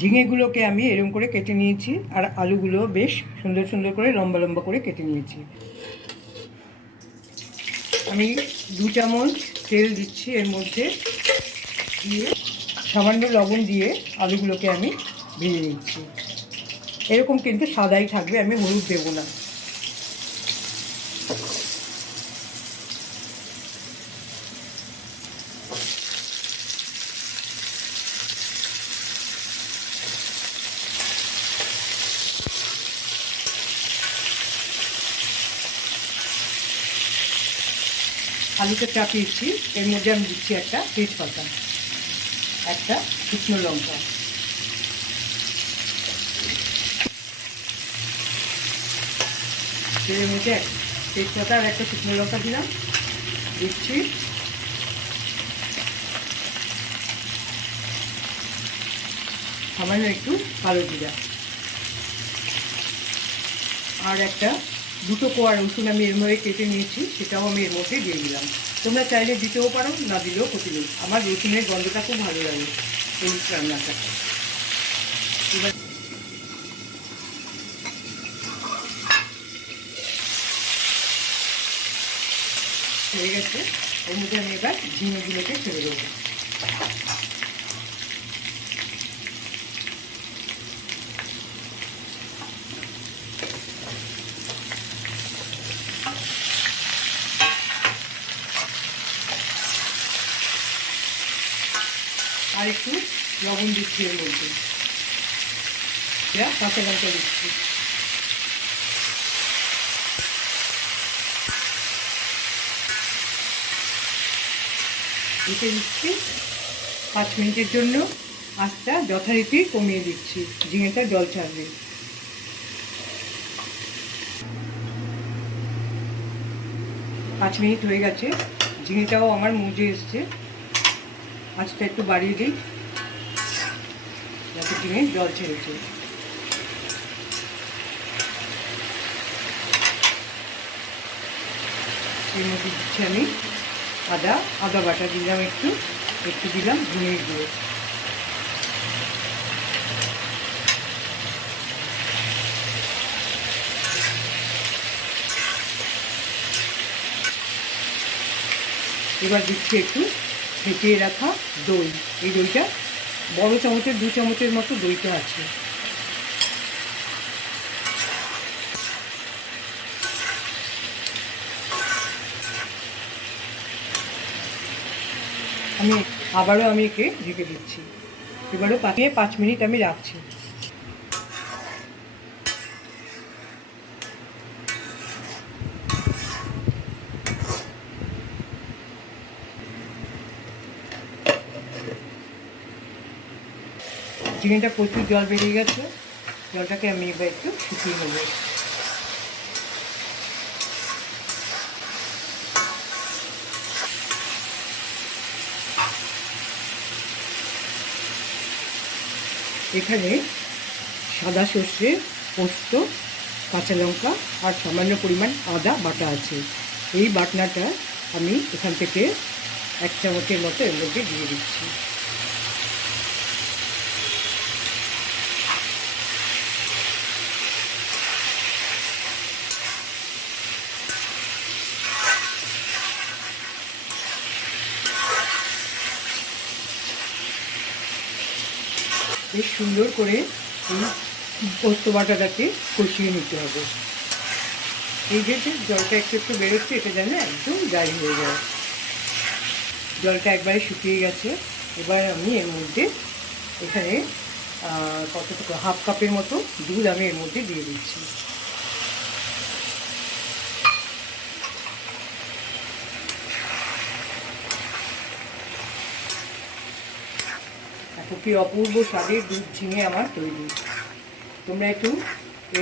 ঝিঙেগুলোকে আমি এরম করে কেটে নিয়েছি আর আলুগুলো বেশ সুন্দর সুন্দর করে লম্বা লম্বা করে কেটে নিয়েছি। আমি দু চামচ তেল দিচ্ছি এর মধ্যে দিয়ে সামান্য লবণ দিয়ে আলুগুলোকে আমি ভেজে নিচ্ছি। এরকম কিন্তু সাদাই থাকবে, আমি হলুদ দেবো না। আলুটা চাপিয়েছি, এর মধ্যে আমি দিচ্ছি একটা তেজপাতা, একটা শুকনো লঙ্কা। এর মধ্যে তেজপাতা আর একটা শুকনো লঙ্কা দিলাম, দিচ্ছি। সামান্য একটু কালো জিরা। আর একটা দুটো কোয়া রসুন আমি এর মধ্যে কেটে নিয়েছি, সেটাও আমি এর মধ্যে দিয়ে দিলাম। তোমরা চাইলে দিতেও পারো, না দিলেও ক্ষতি নেই। আমার রসুনের গন্ধটা খুব ভালো লাগে এই রান্নাটা। হয়ে গেছে। ওর মধ্যে আমি এবার ঝিঙেগুলোকে ছেড়ে দেবো। আর একটু লবণ দিচ্ছি এর মধ্যে। কাঁচা লঙ্কা দিচ্ছি। দিতে দিচ্ছি। পাঁচ মিনিটের জন্য আঁচটা যথারীতি কমিয়ে দিচ্ছি। ঝিঙেটা জল ছাড়বে। পাঁচ মিনিট হয়ে গেছে। ঝিঙেটাও আমার মুজে এসছে। আঁচটা একটু বাড়িয়ে দিই। যাতে ঝিঙে জল ছেড়েছে এর মধ্যে দিচ্ছি আমি আদা আদা বাটা দিলাম একটু। একটু দিলাম ঝিঙে গুঁড়ো। এবার দিচ্ছি একটু ফেটিয়ে রাখা দই। এই দইটা বড় চামচের, দু চামচের মতো দইটা আছে। আমি আবারও আমি একে ঢেকে দিচ্ছি। এবারও পাকিয়ে পাঁচ মিনিট আমি রাখছি। চিকেনটা প্রচুর জল বেরিয়ে গেছে। জলটাকে আমি এবার একটু শুকিয়ে নেব। এখানে সাদা সর্ষে, পোস্ত, কাঁচা লঙ্কা আর সামান্য পরিমাণ আদা বাটা আছে। এই বাটনাটা আমি এখান থেকে এক চামচের মতো এর মধ্যে দিয়ে দিচ্ছি। বেশ সুন্দর করে এই পোস্ত বাটাটাকে কষিয়ে নিতে হবে। এই যে জলটা একটু একটু বেরোচ্ছে, এটা যেন একদম ড্রাই হয়ে যায়। জলটা একবারে শুকিয়ে গেছে। এবার আমি এর মধ্যে এখানে কতটুকু, হাফ কাপের মতো দুধ আমি এর মধ্যে দিয়ে দিচ্ছি। কি অপূর্ব স্বাদের দুধ ঝিঙে আমার তৈরি। তোমরা একটু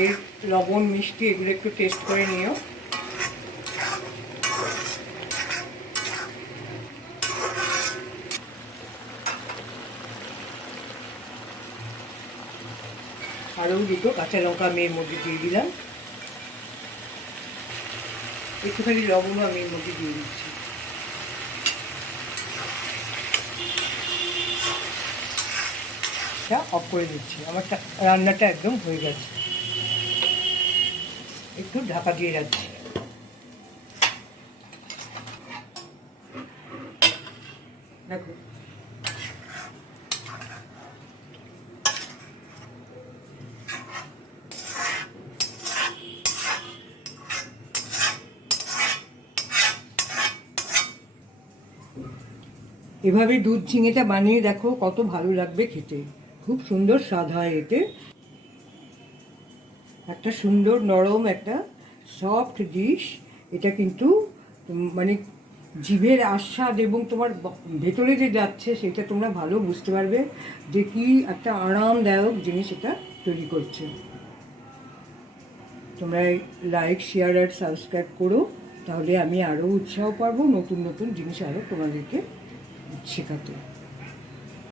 এর লবণ, মিষ্টি এগুলো একটু টেস্ট করে নিও। আরও দুটো কাঁচা লঙ্কা আমি এর মধ্যে দিয়ে দিলাম। একটুখানি লবণও আমি এর মধ্যে দিয়ে দিচ্ছি। গ্যাসটা অফ করে দিচ্ছি। আমার রান্নাটা একদম হয়ে গেছে। একটু ঢাকা দিয়ে রাখছি। দেখো। এভাবে দুধ ঝিঙেটা বানিয়ে দেখো, কত ভালো লাগবে খেতে। খুব সুন্দর স্বাদ হয় এতে। একটা সুন্দর নরম একটা সফট ডিশ এটা কিন্তু মানে জিভের আস্বাদ এবং তোমার ভেতরে যে যাচ্ছে সেটা তোমরা ভালো বুঝতে পারবে যে কি একটা আরামদায়ক জিনিস এটা তৈরি করছে। তোমরা লাইক শেয়ার আর সাবস্ক্রাইব করো, তাহলে আমি আরও উৎসাহ পাবো, নতুন নতুন জিনিস আরও তোমাদেরকে শেখাতে।